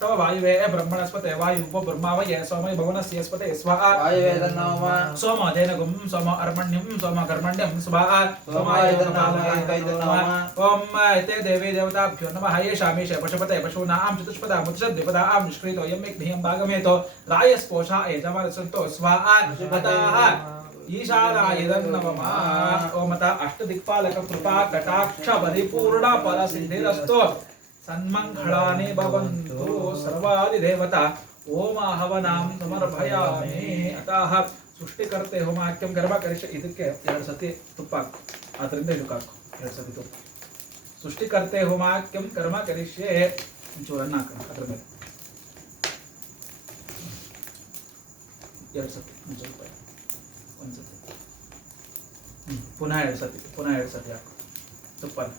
तव वायुवे ब्रह्मणस्पते वायुः ब्रह्मावये सोमय भुवनस्यस्पते स्वाहा वायुवेद नमः सोमोदेन सोम अर्मण्यं सोम कर्मण्यं स्वाहा सोमाय नमः ओम देवी देवताभ्यो नमः ये पशुपते पशूनां चतुष्पदा मुत्सद्विपदां निष्क्रितो यं भागमेतो रायस्पोषा एजमरसन्तो स्वाहा अतः ईशानायदं नमः ओम अतः अष्टदिक्पालक कृपा कटाक्ष परिपूर्ण फलसिद्धिरस्तु सन्मङ्गलानि भवन्तु सर्वादिदेवता ಓಂ ಹವನಾಂ ಸಮರ್ಪಯಾಮಿ ಅತಃ ಸೃಷ್ಟಿಕರ್ತೆ ಹೋಮಾಕ್ಯಂ ಗರ್ಭ ಕರಿಷ್ಯ ಇದಕ್ಕೆ ಎರಡು ಸತಿ ತುಪ್ಪ ಹಾಕು ಅದರಿಂದ ಇದಕ್ಕೆ ಹಾಕು ಎರಡು ಸತಿ ತುಪ್ಪ ಸೃಷ್ಟಿಕರ್ತೆ ಹೋಮಾಕ್ಯಂ ಕರ್ಮ ಕರಿಷ್ಯೆ ಒಂಚೂರು ಅನ್ನ ಹಾಕೋಣ ಅದ್ರ ಮೇಲೆ ಎರಡು ಸತಿ ಒಂದು ಸ್ವಲ್ಪ ಒಂದು ಸತಿ ಹ್ಞೂ ಪುನಃ ಎರಡು ಸತಿ ಪುನಃ ಎರಡು ಸತಿ ಹಾಕು ತುಪ್ಪನ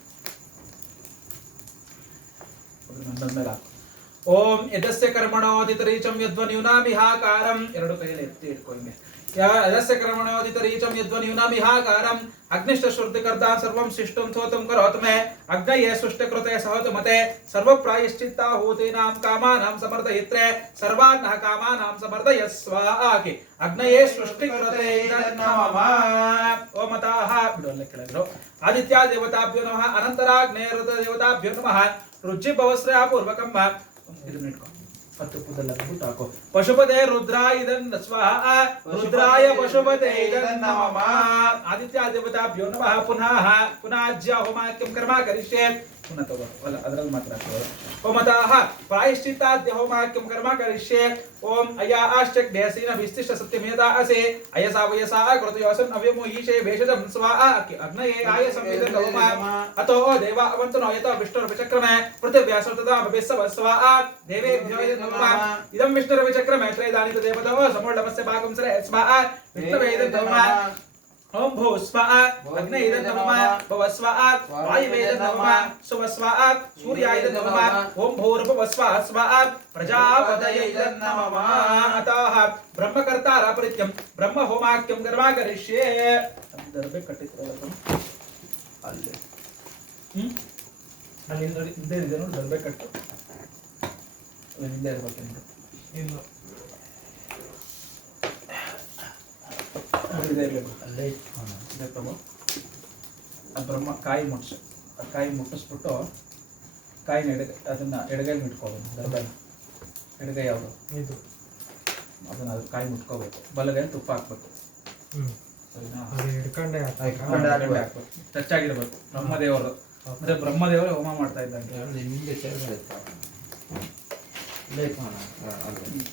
Nagdaga. ಓಂ ಯದಸ್ಯ ಕರ್ಮಣೋದಿತರೀಚಂ ಯದ್ವ ನ್ಯೂನಾಮಿಹಾಕಾರಂ. ಎರಡು ಕೈಯಲ್ಲಿ ಎತ್ತಿ ಇಟ್ಕೊಮ್ಮೆ ಯದಸ್ಯ ಕರ್ಮಣೋದಿತರೀಚಂ ಯದ್ವ ನ್ಯೂನಾಮಿಹಾಕಾರಂ. ಅಗ್ನಿಷ್ಟ ಶ್ರುತಿಕರ್ತ ಸರ್ವಂ ಶಿಷ್ಟಂ ಥೋತಂ ಸೃಷ್ಟಿ ಕೃತ ಸುಷ್ಟಕೃತೆ ಸಹೋತಮತೆ ಸರ್ವ ಪ್ರಾಯಶ್ಚಿತ್ತ ಹೂತೀನಾಂ ಕಾಮಾನಾಂ ಸಮರ್ಥಯಿತ್ರೆ. ಸರ್ವಾನ್ನ ಕಾಮಾನಾಂ ಸಮರ್ಥಯಸ್ವ ಆಕಿ. ಅಗ್ನಯೇ ಸೃಷ್ಟಿಕೃತೆ ಓಮತಾಹ ಬಿಡೋಲ್ಲ ಕೆಳಗರು ಆದಿತ್ಯ ದೇವತಾಭ್ಯೋ ನಮಃ ಅನಂತರ ಅಗ್ನೇಯ ದೇವತಾಭ್ಯೋ ನಮಃ. ರುಚಿ ಭವಸ್ರಯ ಪೂರ್ವಕಂ ಇದನ್ನ ಇಟ್ಕೊ ಹತ್ತು ಪುದಲ್ಲ ಬಿಟ್ಟು ಹಾಕೋ ಪಶುಪತೆ ರುದ್ರ ಇದನ್ ಸ್ವಾಹ ರುದ್ರಾಯ ಪಶುಪತೆ ಇದನ್ ನಮಃ ಆದಿತ್ಯ ದೇವತಾಭ್ಯೋ ನಮಃ ಪುನಃ ಪುನಃ ಹೋಮಾಕ್ಯಂ ಕರ್ಮ ಕರಿಷ್ಯೆ ಪುನಃ ತಗೋ ಅಲ್ಲ ಅದರಲ್ಲಿ ಮಾತ್ರ ಹಾಕೋ ಓಮತಃ ಪ್ರಾಯಶ್ಚಿತ್ತಾದ್ಯ ಹೋಮಾಕ್ಯಂ ಕರ್ಮ ಕರಿಷ್ಯೆ ಓಂ ಅಯ ಆಶ್ಚಕ್ಯಸೀನ ವಿಸ್ತಿಷ್ಟ ಸತ್ಯಮೇತಾ ಅಸೆ ಅಯಸಾ ವಯಸಾ ಕೃತಯೋಸನ್ ಅವ್ಯಮೋಹೀಶೇ ಭೇಷಜಂ ಸ್ವಾಹ ಅಗ್ನಯೇ ಆಯ ಸಂವೇದ ಹೋಮ ಅತೋ ದೇವ ಅವಂತು ನಯತ ವಿಷ್ಣುರ್ವಿಚಕ್ರಮೆ ಪೃಥಿವ್ಯಾಸರ್ತದ ಭವಿಸ್ಸವ ಸ್ವಾಹ ದೇವೇಭ್ಯೋ ಇದಂ ನಮಃ ಇದಂ ವಿಷ್ಣುರ್ವಿಚಕ್ರಮೆ ತ್ರೈದಾನಿತ ದೇವತೋ ಸಮೋಳ್ಳವಸ್ಯ ಭಾಗಂ ಸರೆ ಸ್ವಾಹ ವಿಷ್ಣುವೇ ಇದಂ ನಮಃ ಓಂ ಭೂ ಸ್ವಃ ಅಗ್ನೇ ಇದಂ ನಮಃ ಭವ ಸ್ವಃ ವಾಯುವೇ ಇದಂ ನಮಃ ಸುವ ಸ್ವಃ ಸೂರ್ಯಾಯ ಇದಂ ನಮಃ ಓಂ ಭೂರ್ಭುವ ಸ್ವಃ ಸ್ವಃ ಪ್ರಜಾಪತಯ ಇದಂ ನಮಃ ಅತಃ ಬ್ರಹ್ಮಕರ್ತಾರ ಪರಿತ್ಯಂ ಬ್ರಹ್ಮ ಹೋಮಾಕ್ಯಂ ಗರ್ವಾ ಕರಿಷ್ಯೆ ದರ್ಬೆ ಕಟ್ಟಿದ್ರಲ್ಲ ಅಲ್ಲಿ ಹ್ಮ್ ಅಲ್ಲಿ ಹಿಂದೆ ಹಿಂದೆ ಇದೆ ನೋಡಿ ದರ್ಬೆ ಕಟ್ಟು ಅದು ಹಿಂದೆ ಇರ್ಬೇಕು ಹಿಂದೆ ಇದೆ ಇರಬೇಕು ಅಲ್ಲೇ ಇಟ್ಕೋಣ ಇದೆ ತಗೋ ಆ ಬ್ರಹ್ಮ ಕಾಯಿ ಮುಟ್ಸು. ಆ ಕಾಯಿ ಮುಟ್ಟಿಸ್ಬಿಟ್ಟು ಕಾಯಿನ ಎಡಗ ಅದನ್ನ ಎಡಗೈಲಿ ಇಟ್ಕೋಬೇಕು ದರ್ಬೆನ ಎಡಗೈ ಯಾವುದು? ಇದು. ಅದನ್ನ ಅದು ಕಾಯಿ ಮುಟ್ಕೋಬೇಕು. ಬಲಗೈ ತುಪ್ಪ ಹಾಕ್ಬೇಕು. ಹಿಡ್ಕೊಂಡೆ ಹಾಕ್ಬೇಕು. ಟಚ್ ಆಗಿರ್ಬೇಕು. ಬ್ರಹ್ಮದೇವರು. ಅಂದ್ರೆ ಬ್ರಹ್ಮದೇವರು ಹೋಮ ಮಾಡ್ತಾ ಇದ್ದಂಗೆ ಹಿಂದೆ ಅಲ್ಲಿ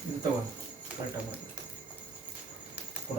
ಇದು ತಗೊಂಡು. ಕರೆಕ್ಟಾಗಿ ಮಾಡಿ ಕೂಡ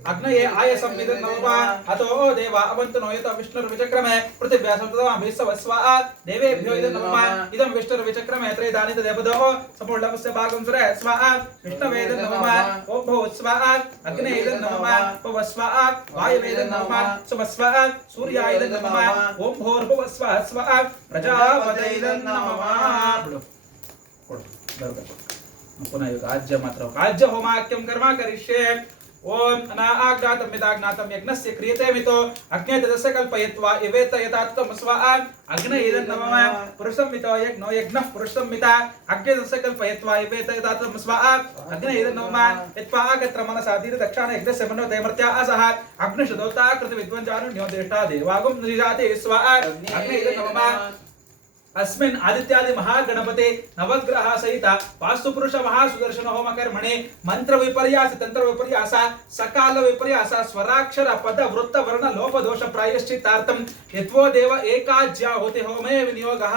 ವಯಸ ಆಕೃತ ಅವ್ಯಮೋ ಹಿಬೇಷಿಡಂ ಸ್ವಾಹ ಅಕೋ ಅಗ್ನಯೇ ಆಯ ಸಂವಿದ ನಮಃ ಅತೋ ದೇವ ಅವಂತು ನೋಯತ ವಿಷ್ಣುರ್ ವಿಚಕ್ರಮೆ ಪೃಥಿವ್ಯಾ ಸಂತದ ಅಭಿಸ್ಸವ ಸ್ವಾಹ ದೇವೇಭ್ಯೋ ಇದಂ ನಮಃ ಇದಂ ವಿಷ್ಣುರ್ ವಿಚಕ್ರಮೆ ತ್ರೈದಾನಿತ ದೇವದೋ ಸಮೂಢಮಸ್ಯ ಭಾಗಂ ಸುರ ಸ್ವಾಹ ವಿಷ್ಣವೇ ಇದಂ ನಮಃ ಓಂ ಭೂ ಸ್ವಾಹ ಅಗ್ನೇ ಇದಂ ನಮಃ ಭವ ಸ್ವಾಹ ವಾಯುವೇ ಇದಂ ನಮಃ ಸುವ ಸ್ವಾಹ ಸೂರ್ಯಾಯ ಇದಂ ನಮಃ ಓಂ ಭೂರ್ಭುವ ಸ್ವಃ ಸ್ವಃ ಪ್ರಜಾಪತೈ ಇದಂ ನಮಃ ಬಿಡು ಕೊಡು ಬರ್ಬೇಕು ಪುನಃ ಈಗ ಆಜ್ಯ ಮಾತ್ರ ಆಜ್ಯ ಹೋಮಾಕ್ಯಂ ಕರ್ಮ ಕರಿಷ್ಯೆ ओम अनाग्रातम यदाग्नातम यज्ञस्य क्रियते मितो अग्ने तदस्य कल्पयित्वा इवेत यथात्तम स्वा अग्न इदं नमः। पुरुषं मितो यज्ञो यज्ञः पुरुषं मिता। अग्ने तदस्य कल्पयित्वा इवेत यथात्तम स्वा अग्ने इदं नमः। यत्वा आगत्र मनसा धीर दक्षाण यज्ञस्य मनो दैमर्त्या असः अग्निशदोता कृत विद्वञ्चानु न्योदेष्टा देवागुं निजाते स्वा अग्ने इदं नमः। अस्मिन् आदित्यादि महागणपते नवग्रह सहित वास्तुपुरुष महासुदर्शन होम कर्मणे मंत्र विपर्यास तंत्र विपर्यास सकाल विपर्यास स्वराक्षर पद वृत्त वर्ण लोप दोष प्रायश्चित्तार्थं यत्वो देव एकाज्या होते होमे विनियोगः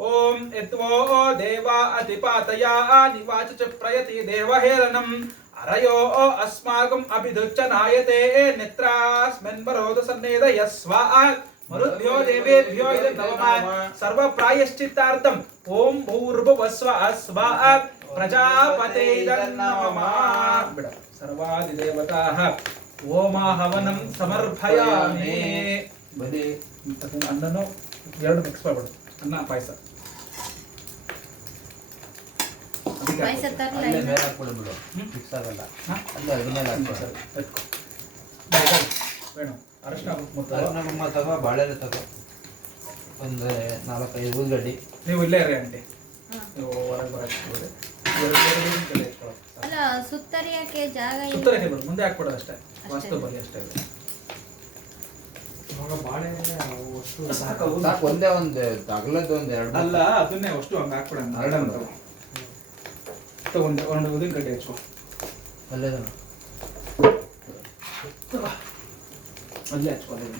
ओम यत्वो देवा अतिपातया निवाच च प्रयति देवहेलनम् अरयो अस्माकम् अभिदुच्चनायते नेत्रास्मिन् वरोध ಮರುದ್ಯೋ ದೇವೇಭ್ಯೋ ಇದು ತವಮ ಸರ್ವ ಪ್ರಾಯಶ್ಚಿತ್ತಾರ್ಥಂ ಓಂ ಭೂರ್ಭು ವಸ್ವ ಅಸ್ವ ಪ್ರಜಾಪತೆ ಇದನ್ನಮ ಬಿಡ. ಸರ್ವಾದಿ ದೇವತಾಃ ಓಮ ಹವನಂ ಸಮರ್ಪಯಾಮಿ ಬಲಿ ಅನ್ನನು ಎರಡು ಮಿಕ್ಸ್ ಮಾಡ್ಬಿಡು. ಅನ್ನ ಪಾಯಸ. ಅಲ್ಲೇ ಮೇಲೆ ಹಾಕ್ಬಿಡು ಮಿಕ್ಸ್ ಆಗಲ್ಲ. ಅಲ್ಲೇ ಅದ್ರ ಮೇಲೆ ಹಾಕ್ಬಿಡು. ವೇಣು ಮತ್ತೆ. ನಮ್ಮ ತಗೋ ಬಾಳೆಲೆ ತಗೋ. ಒಂದು ನಾಲ್ಕೈದು ಉಳ್ಳಗಡ್ಡಿ ನೀವು ಇಲ್ಲೇ ಇರಿ ಆಂಟಿ. ನೀವು ಹೊರಗೆ ಬರಕ್ಕೆ. ಅಲ್ಲ ಸುತ್ತರಿಯಕ್ಕೆ ಜಾಗ ಮುಂದೆ ಹಾಕ್ಬಿಡೋದು ಅಷ್ಟೇ. ವಾಸ್ತು ಬಲಿ ಅಷ್ಟೇ. ಬಾಳೆ ಸಾಕು. ಹೌದು. ಸಾಕು ಒಂದೇ ಒಂದು ಅಗಲದ್ದು ಒಂದು ಎರಡು ಅಲ್ಲ ಅದನ್ನೇ ಅಷ್ಟು ಹಂಗೆ ಹಾಕ್ಬಿಡ ಹರಡಂತ ತಗೊಂಡು ಒಂದು ಉದಿನ ಕಡ್ಡಿ ಹಚ್ಕೊ. ಅಲ್ಲೇ ಅಲ್ಲೇ ಹಚ್ಕೊ ಅದನ್ನ.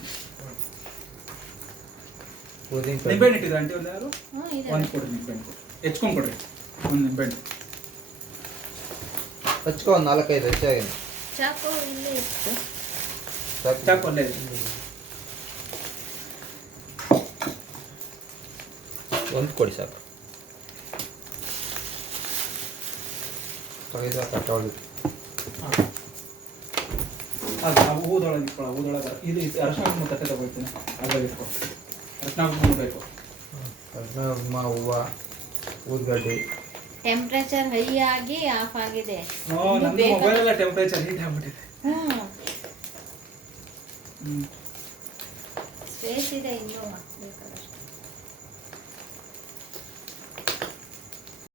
ಉದ್ದಿನ ನಿಂಬೆಹಣ್ಣು ಇಟ್ಟಿದ್ರೆ ಆಂಟಿ ಒಂದು ಯಾರು ಹ್ಞೂ ಇದೆ ಒಂದು ಕೊಡಿ ನಿಂಬೆಹಣ್ಣು ಕೊಡಿ ಹೆಚ್ಕೊಂಡು ಕೊಡ್ರಿ ಒಂದು ನಿಂಬೆಹಣ್ಣು ಹಚ್ಕೊ ಒಂದು ನಾಲ್ಕೈದು ಹೆಚ್ಚಾಗಿ ಚಾಕು ಇಲ್ಲೇ ಇತ್ತು ಚಾಕು ಅಲ್ಲೇ ಇದೆ. ಒಂದು ಕೊಡಿ ಸಾಕು ತೊಳೆದು ಕಟ್ಟೋಳಿ ಅದು ಆ ಹೂದೊಳಗೆ ಇಟ್ಕೊಳ್ಳೋ ಹೂದೊಳಗೆ ಇದು ಇದು ಅರಶಿನ ಕುಂಕುಮ ತಟ್ಟೆ ತಗೊಳ್ತೀನಿ ಅದ್ರಾಗ ಇಟ್ಕೊ. ಅರಶಿನ ಕುಂಕುಮ ಬೇಕು. ಅಮ್ಮ ಹೂವು ಊದ್ಗಡ್ಡಿ ಟೆಂಪ್ರೇಚರ್ ಹೈ ಆಗಿ ಆಫ್ ಆಗಿದೆ. ಮೊಬೈಲ್ ನನ್ನ? ಮೊಬೈಲೆಲ್ಲ ಟೆಂಪ್ರೇಚರ್ ಹೀಟ್ ಆಗ್ಬಿಟ್ಟಿದೆ. ಸ್ಪೇಸ್ ಇದೆ ಇನ್ನೂ ಬೇಕಾದಷ್ಟು.